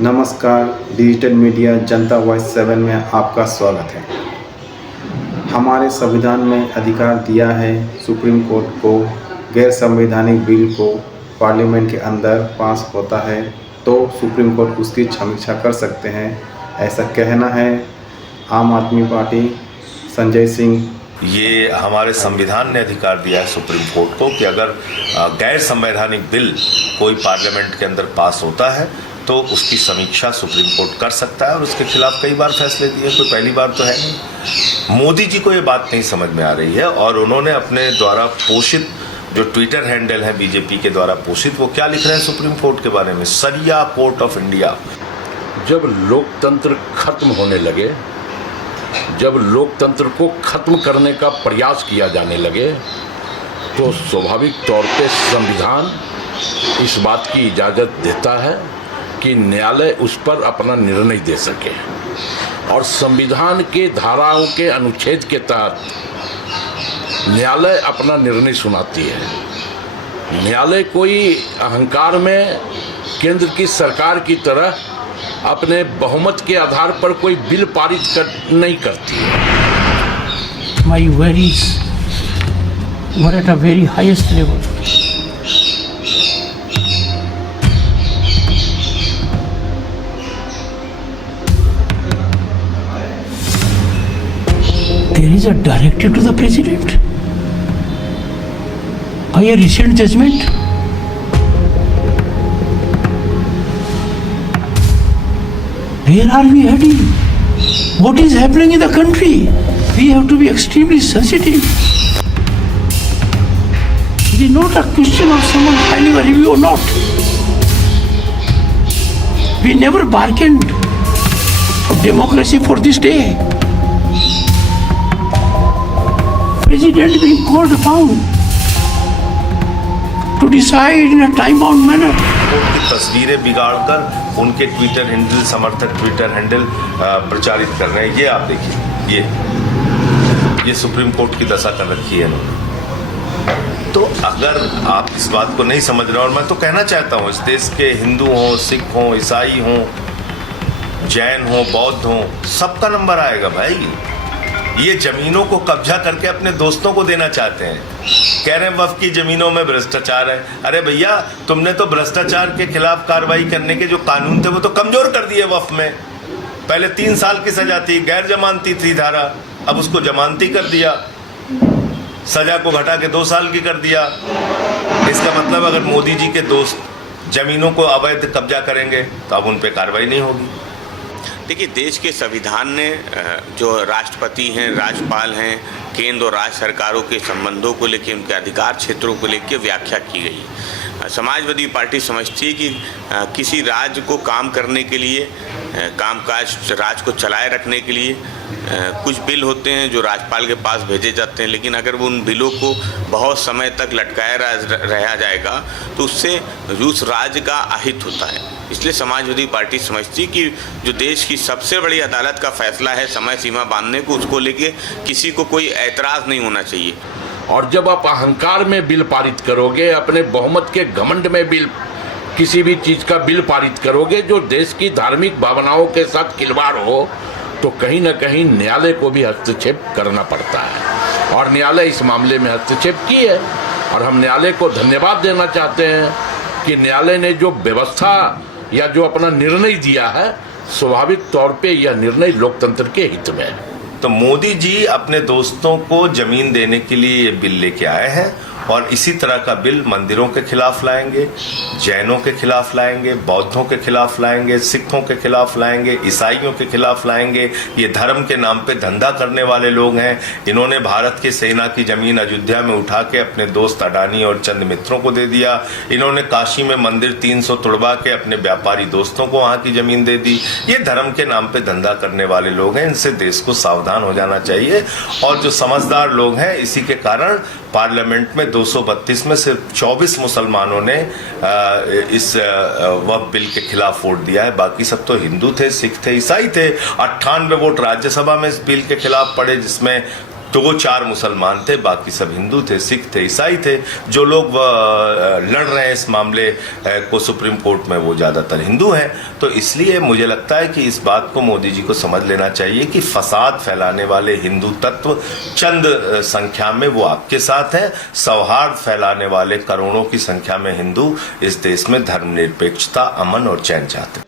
नमस्कार, digital media जनता voice 7 में आपका स्वागत है। हमारे संविधान में अधिकार दिया है सुप्रीम कोर्ट को गैर संवैधानिक बिल को पार्लियामेंट के अंदर पास होता है तो सुप्रीम कोर्ट उसकी समीक्षा कर सकते हैं, ऐसा कहना है आम आदमी पार्टी संजय सिंह। ये हमारे संविधान ने अधिकार दिया है सुप्रीम कोर्ट को कि अगर गैर संवैधानिक बिल कोई पार्लियामेंट के अंदर पास होता है तो उसकी समीक्षा सुप्रीम कोर्ट कर सकता है और उसके खिलाफ कई बार फैसले दिए, कोई पहली बार तो है नहीं। मोदी जी को ये बात नहीं समझ में आ रही है और उन्होंने अपने द्वारा पोषित जो ट्विटर हैंडल है बीजेपी के द्वारा पोषित, वो क्या लिख रहे हैं सुप्रीम कोर्ट के बारे में? सरिया कोर्ट ऑफ इंडिया। जब लोकतंत्र खत्म होने लगे, जब लोकतंत्र को खत्म करने का प्रयास किया जाने लगे तो स्वाभाविक तौर पे संविधान इस बात की इजाज़त देता है कि न्यायालय उस पर अपना निर्णय दे सके और संविधान के धाराओं के अनुच्छेद के तहत न्यायालय अपना निर्णय सुनाती है। न्यायालय कोई अहंकार में केंद्र की सरकार की तरह अपने बहुमत के आधार पर कोई बिल पारित नहीं करती है। My worries were at a very highest level. There is a directive to the president. A recent judgment. Where are we heading? What is happening in the country? We have to be extremely sensitive. It is not a question of someone filing a review or not. We never bargained for democracy for this day. President being called upon to decide in a time-bound manner. Court की तस्वीरें बिगाड़कर उनके Twitter handle, समर्थक Twitter handle प्रचारित कर रहे हैं। ये आप देखिए, ये सुप्रीम कोर्ट की दशा कर रखी है इन्होंने। तो अगर आप इस बात को नहीं समझ रहे, और मैं तो कहना चाहता हूँ इस देश के हिंदू हों, सिख हों, ईसाई हों, जैन हों, बौद्ध हों, सबका नंबर आएगा भाई। ये जमीनों को कब्जा करके अपने दोस्तों को देना चाहते हैं, कह रहे हैं वक्फ की जमीनों में भ्रष्टाचार है। अरे भैया, तुमने तो भ्रष्टाचार के खिलाफ कार्रवाई करने के जो कानून थे वो तो कमजोर कर दिए वक्फ में। पहले 3 साल की सजा थी, गैर जमानती थी धारा, अब उसको जमानती कर दिया, सजा को घटा के 2 साल की कर दिया। इसका मतलब अगर मोदी जी के दोस्त जमीनों को अवैध कब्जा करेंगे तो अब उन पर कार्रवाई नहीं होगी। देखिए, देश के संविधान ने जो राष्ट्रपति हैं, राज्यपाल हैं, केंद्र और राज्य सरकारों के संबंधों को लेकर, उनके अधिकार क्षेत्रों को लेकर व्याख्या की गई। समाजवादी पार्टी समझती है कि किसी राज्य को काम करने के लिए, कामकाज राज्य को चलाए रखने के लिए कुछ बिल होते हैं जो राज्यपाल के पास भेजे जाते हैं, लेकिन अगर वो उन बिलों को बहुत समय तक लटकाया रहा जाएगा तो उससे उस राज्य का अहित होता है। इसलिए समाजवादी पार्टी समझती कि जो देश की सबसे बड़ी अदालत का फैसला है समय सीमा बांधने को, उसको लेके किसी को कोई ऐतराज़ नहीं होना चाहिए। और जब आप अहंकार में बिल पारित करोगे, अपने बहुमत के घमंड में बिल, किसी भी चीज़ का बिल पारित करोगे जो देश की धार्मिक भावनाओं के साथ खिलवाड़ हो, तो कहीं ना कहीं न्यायालय को भी हस्तक्षेप करना पड़ता है। और न्यायालय इस मामले में हस्तक्षेप की है और हम न्यायालय को धन्यवाद देना चाहते हैं कि न्यायालय ने जो व्यवस्था या जो अपना निर्णय दिया है, स्वाभाविक तौर पे यह निर्णय लोकतंत्र के हित में है। तो मोदी जी अपने दोस्तों को जमीन देने के लिए ये बिल लेके आए हैं और इसी तरह का बिल मंदिरों के खिलाफ लाएंगे, जैनों के खिलाफ लाएंगे, बौद्धों के खिलाफ लाएंगे, सिखों के खिलाफ लाएंगे, ईसाइयों के खिलाफ लाएंगे। ये धर्म के नाम पे धंधा करने वाले लोग हैं। इन्होंने भारत की सेना की जमीन अयोध्या में उठा के अपने दोस्त अडानी और चंद मित्रों को दे दिया। इन्होंने काशी में मंदिर 300 तुड़वा के अपने व्यापारी दोस्तों को वहाँ की जमीन दे दी। ये धर्म के नाम पे धंधा करने वाले लोग हैं, इनसे देश को सावधान हो जाना चाहिए। और जो समझदार लोग हैं, इसी के कारण पार्लियामेंट में 232 में सिर्फ 24 मुसलमानों ने इस वक्फ बिल के खिलाफ वोट दिया है। बाकी सब तो हिंदू थे, सिख थे, ईसाई थे। 98 वोट राज्यसभा में इस बिल के खिलाफ पड़े, जिसमें तो वो 4 मुसलमान थे, बाकी सब हिंदू थे, सिख थे, ईसाई थे। जो लोग लड़ रहे हैं इस मामले को सुप्रीम कोर्ट में वो ज़्यादातर हिंदू हैं। तो इसलिए मुझे लगता है कि इस बात को मोदी जी को समझ लेना चाहिए कि फसाद फैलाने वाले हिंदू तत्व चंद संख्या में वो आपके साथ हैं, सौहार्द फैलाने वाले करोड़ों की संख्या में हिंदू इस देश में धर्मनिरपेक्षता, अमन और चैन चाहते हैं।